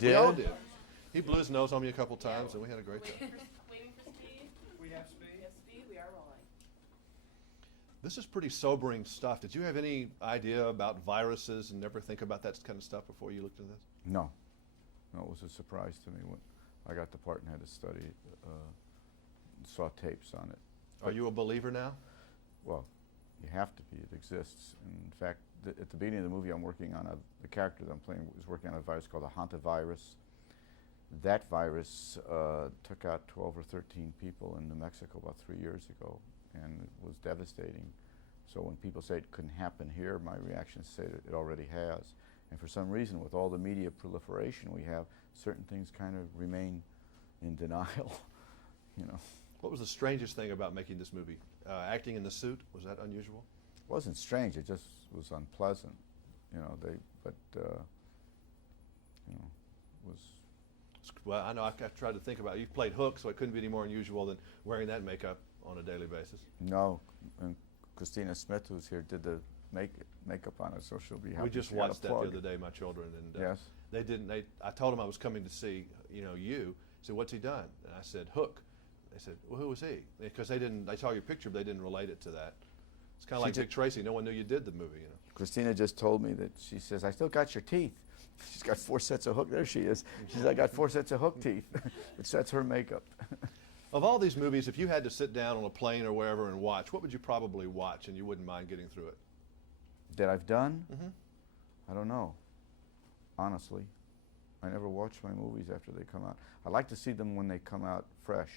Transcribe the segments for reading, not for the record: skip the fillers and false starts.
You We all did? did. He blew his nose on me a couple times, and we had a great time. Waiting for speed. We have speed. We have speed. We are rolling. This is pretty sobering stuff. Did you have any idea about viruses and never think about that kind of stuff before you looked at this? No. No, it was a surprise to me when I got the part and had to study, saw tapes on it. Are you a believer now? Well, you have to be. It exists. In fact, at the beginning of the movie, I'm working on the character that I'm playing was working on a virus called a hantavirus. That virus took out 12 or 13 people in New Mexico about 3 years ago, and it was devastating. So when people say it couldn't happen here, my reaction is to say that it already has. And for some reason, with all the media proliferation we have, certain things kind of remain in denial, you know. What was the strangest thing about making this movie? Acting in the suit, was that unusual? It wasn't strange, it just was unpleasant, you know, you know, was... Well, I know I've tried to think about it. You've played Hook, so it couldn't be any more unusual than wearing that makeup on a daily basis. No, and Christina Smith, who's here, did the makeup on it, so she'll be happy. We just watched that the other day, my children, and yes. They didn't. I told them I was coming to see, you. Said, "What's he done?" And I said, "Hook." They said, "Well, who was he?" Because they didn't. They saw your picture, but they didn't relate it to that. It's kind of like Dick Tracy. No one knew you did the movie, Christina just told me that she says, "I still got your teeth." She's got 4 sets of Hook. There she is. She says, "I got 4 sets of Hook teeth," which that's her makeup. Of all these movies, if you had to sit down on a plane or wherever and watch, what would you probably watch, and you wouldn't mind getting through it? That I've done? Mm-hmm. I don't know. Honestly, I never watch my movies after they come out. I like to see them when they come out fresh.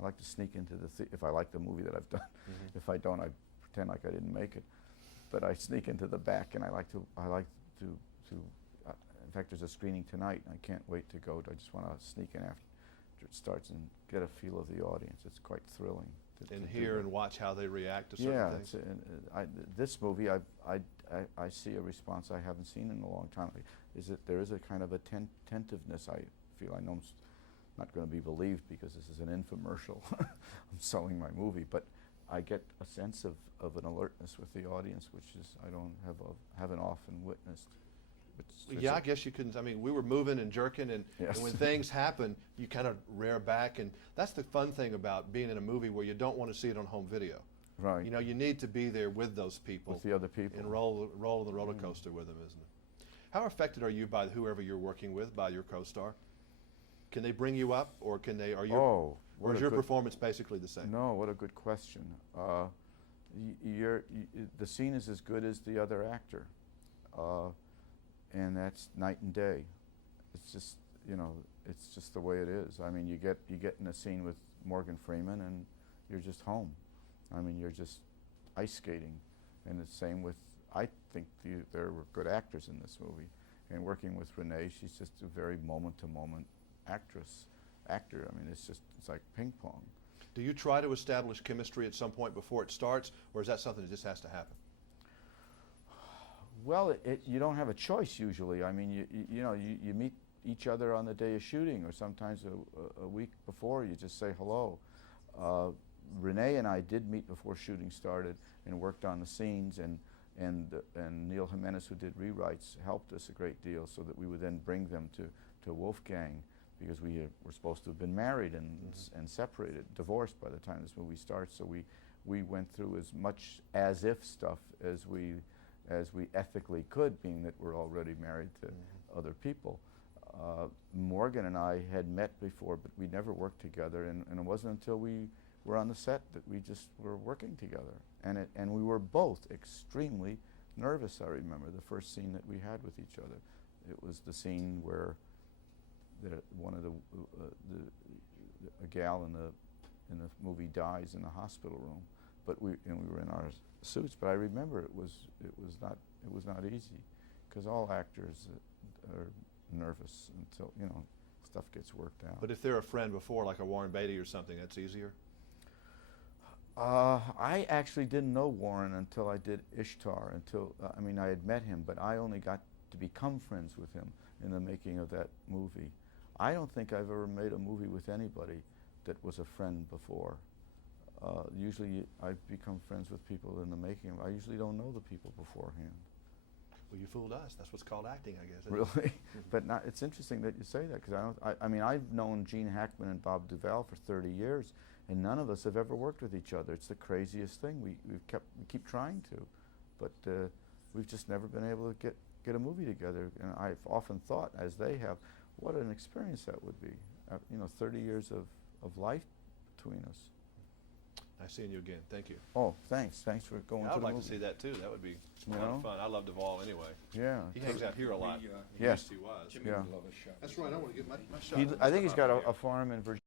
I like to sneak into if I like the movie that I've done. Mm-hmm. If I don't, I pretend like I didn't make it. But I sneak into the back, and I like to. In fact, there's a screening tonight, and I can't wait to go. I just want to sneak in after it starts and get a feel of the audience. It's quite thrilling. And hear and watch how they react to certain things. Yeah, this movie, I see a response I haven't seen in a long time. There is a kind of a tentativeness, I feel. I know I'm not going to be believed because this is an infomercial. I'm selling my movie, but I get a sense of an alertness with the audience, which is haven't often witnessed. Yeah, I guess you couldn't. I mean, we were moving and jerking, and, yes. and when things happen, you kind of rear back, and that's the fun thing about being in a movie where you don't want to see it on home video. Right. You need to be there with those people, with the other people, and roll on the roller coaster with them, isn't it? How affected are you by whoever you're working with, by your co-star? Can they bring you up, or can they? Or is your performance basically the same? No, what a good question. The scene is as good as the other actor. And that's night and day. It's just, it's just the way it is. I mean, you get in a scene with Morgan Freeman and you're just home. I mean, you're just ice skating. And the same with, I think there were good actors in this movie. And working with Renee, she's just a very moment-to-moment actor. I mean, it's like ping pong. Do you try to establish chemistry at some point before it starts, or is that something that just has to happen? Well, you don't have a choice usually. I mean, you meet each other on the day of shooting, or sometimes a week before. You just say hello. Renee and I did meet before shooting started and worked on the scenes, and Neil Jimenez, who did rewrites, helped us a great deal so that we would then bring them to Wolfgang, because we were supposed to have been married and separated, divorced by the time this movie starts. So we went through as much as if stuff as we ethically could, being that we're already married to other people. Morgan and I had met before, but we never worked together, and it wasn't until we were on the set that we just were working together. And we were both extremely nervous, I remember, the first scene that we had with each other. It was the scene where a gal in the movie dies in the hospital room, but we were in our suits. But I remember it was not easy, because all actors are nervous until stuff gets worked out. But if they're a friend before, like a Warren Beatty or something, that's easier. I actually didn't know Warren until I did Ishtar. I mean, I had met him, but I only got to become friends with him in the making of that movie. I don't think I've ever made a movie with anybody that was a friend before. Usually I become friends with people in the making. I usually don't know the people beforehand. Well, you fooled us. That's what's called acting, I guess. isn't it? Really? But not, it's interesting that you say that, because I mean, I've known Gene Hackman and Bob Duvall for 30 years, and none of us have ever worked with each other. It's the craziest thing. We keep trying to, but we've just never been able to get a movie together. And I've often thought, as they have, what an experience that would be. 30 years of life between us. Nice seeing you again. Thank you. Oh, thanks. Thanks for going Yeah, to I'd the like movie. to see that too. That would be You kind know? of fun. I love Duvall anyway. Yeah. He hangs out here a lot. We, Yes. He was. Jimmy Yeah. would love a shot. That's right. I want to get my shot. I think he's got a farm in Virginia.